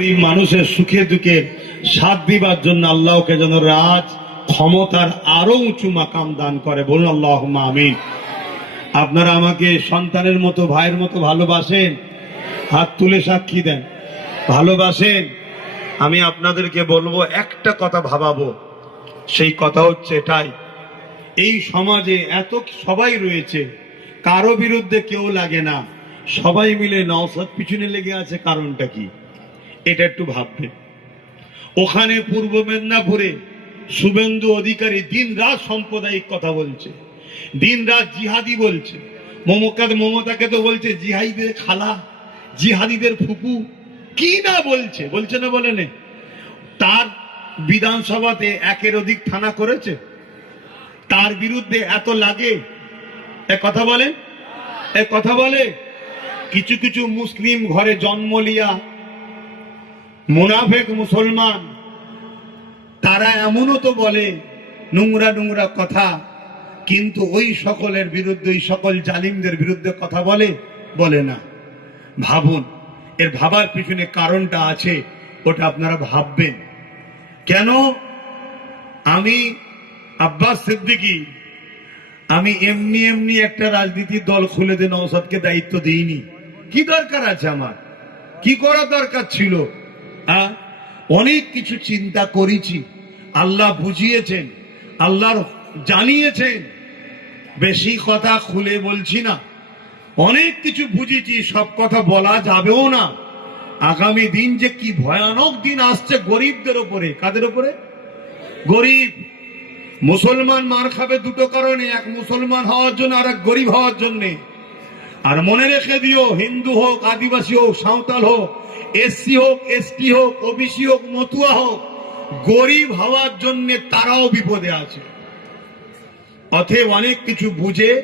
গরিব মানুষের সুখে দুঃখে সাথ দিবার জন্য আল্লাহকে যেন রাজ ক্ষমতার আরও উঁচু মাকাম দান করে। বলুন আল্লাহ আমিন। আপনারা আমাকে সন্তানের মতো, ভাইয়ের মতো ভালোবাসেন? হাত তুলে সাক্ষী দেন। ভালোবাসেন? আমি আপনাদেরকে বলব, একটা কথা ভাবাবো। সেই কথা হচ্ছে এটাই। এই সমাজে এত সবাই রয়েছে, কারও বিরুদ্ধে কেউ লাগে না। সবাই মিলে নওসাদ পিছনে লেগে আছে, কারণটা কি? এটা একটু ভাববে। ওখানে পূর্ব মেদিনীপুরে শুভেন্দু অধিকারী দিন রাত সাম্প্রদায়িক কথা বলছে দিন রাত জিহাদি বলছে মমতাকে মমতাকে তো বলছে জিহাদিদের খালা, জিহাদিদের ফুপু, কি না বলছে বলছে না বলে নে তার বিধানসভাতে একের অধিক থানা করেছে, তার বিরুদ্ধে এত লাগে, এ কথা বলে, এ কথা বলে। কিছু কিছু মুসলিম ঘরে জন্ম লিয়া মুনাফেক মুসলমান, তারা এমনও তো বলে, নোংরা নোংরা কথা, কিন্তু ওই সকলের বিরুদ্ধে, ওই সকল জালিমদের বিরুদ্ধে কথা বলে বলে না। ভাবুন, এর ভাবার পিছনে কারণটা আছে, ওটা আপনারা ভাববেন। কেন? আমি আব্বাস সিদ্দিকী, আমি এমনি এমনি একটা রাজনীতির দল খুলে দিয়ে নওসাদকে দায়িত্ব দিইনি। কি দরকার আছে আমার? কি করা দরকার ছিল? হ্যাঁ? অনেক কিছু চিন্তা করেছি। আল্লাহ বুঝিয়েছেন, আল্লাহর জানিয়েছেন। বেশি কথা খুলে বলছি না। অনেক কিছু বুঝেছি, সব কথা বলা যাবেও না। আগামী দিন যে কি ভয়ানক দিন আসছে গরিবদের উপরে। কাদের উপরে? গরিব। মুসলমান মার খাবে দুটো কারণে, এক মুসলমান হওয়ার জন্য আর এক গরিব হওয়ার জন্য। আর মনে রেখে দিও, হিন্দু হোক, আদিবাসী হোক, সাঁওতাল হোক এসসি হোক এসটি হোক ওবিসি হোক, মতুয়া হোক, গরিব হওয়ার জন্য তারাও বিপদে আছে। অতএব অনেক কিছু বুঝে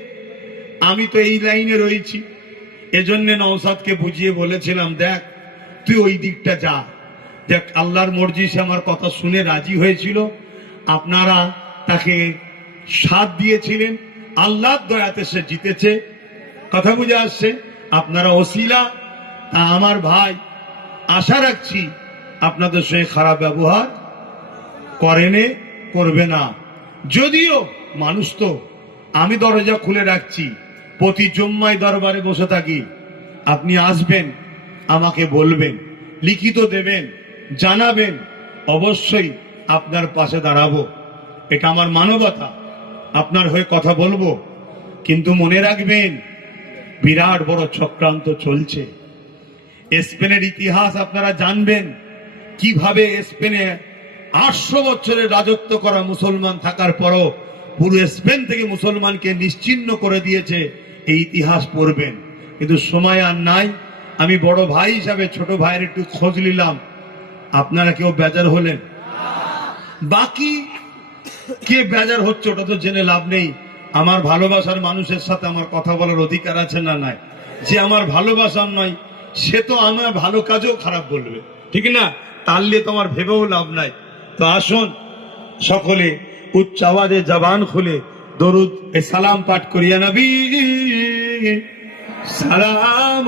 আমি তো এই লাইনে রয়েছি। এজন্য নওসাদকে বুঝিয়ে বলেছিলাম, দেখ, তুই ওই দিকটা যা। দেখ, আল্লাহর মর্জি সে আমার কথা শুনে রাজি হয়েছিল। আপনারা তাকে সাথ দিয়েছিলেন। আল্লাহর দয়াতে সে জিতেছে। কথা বুঝে আসছে, আপনারা ওসিলা তা আমার ভাই, আশা রাখছি আপনাদের সঙ্গে খারাপ ব্যবহার করেনে, করবে না। যদিও, মানুষ তো, আমি দরজা খুলে রাখছি, প্রতি জম্মায় দরবারে বসে থাকি। আপনি আসবেন, আমাকে বলবেন, লিখিত দেবেন, জানাবেন, অবশ্যই আপনার পাশে দাঁড়াবো। এটা আমার মানবতা, আপনার হয়ে কথা বলব। কিন্তু মনে রাখবেন বিরাট বড় চক্রান্ত চলছে। স্পেনের ইতিহাস আপনারা জানবেন কীভাবে স্পেনে আটশো বছরের রাজত্ব করা মুসলমান থাকার পরও পুরো স্পেন থেকে মুসলমানকে নিশ্চিহ্ন করে দিয়েছে, এই ইতিহাস পড়বেন। কিন্তু সময় আর নাই। আমি বড় ভাই হিসাবে ছোট ভাইয়ের একটু খোঁজ নিলাম। আপনারা কেউ বেজার হলেন? বাকি কে বেজার হচ্ছে ওটা তো জেনে লাভ নেই। আমার ভালোবাসার মানুষের সাথে আমার কথা বলার অধিকার আছে না নাই? যে আমার ভালোবাসার নয়, সে তো আমার ভালো কাজও খারাপ বলবে। ঠিক না? তাহলে তোমার ভেবেও লাভ নাই। তো আসুন, সকলে উচ্চ আওয়াজে জবান খুলে দরুদ সালাম পাঠ করিয়া নবী। সালাম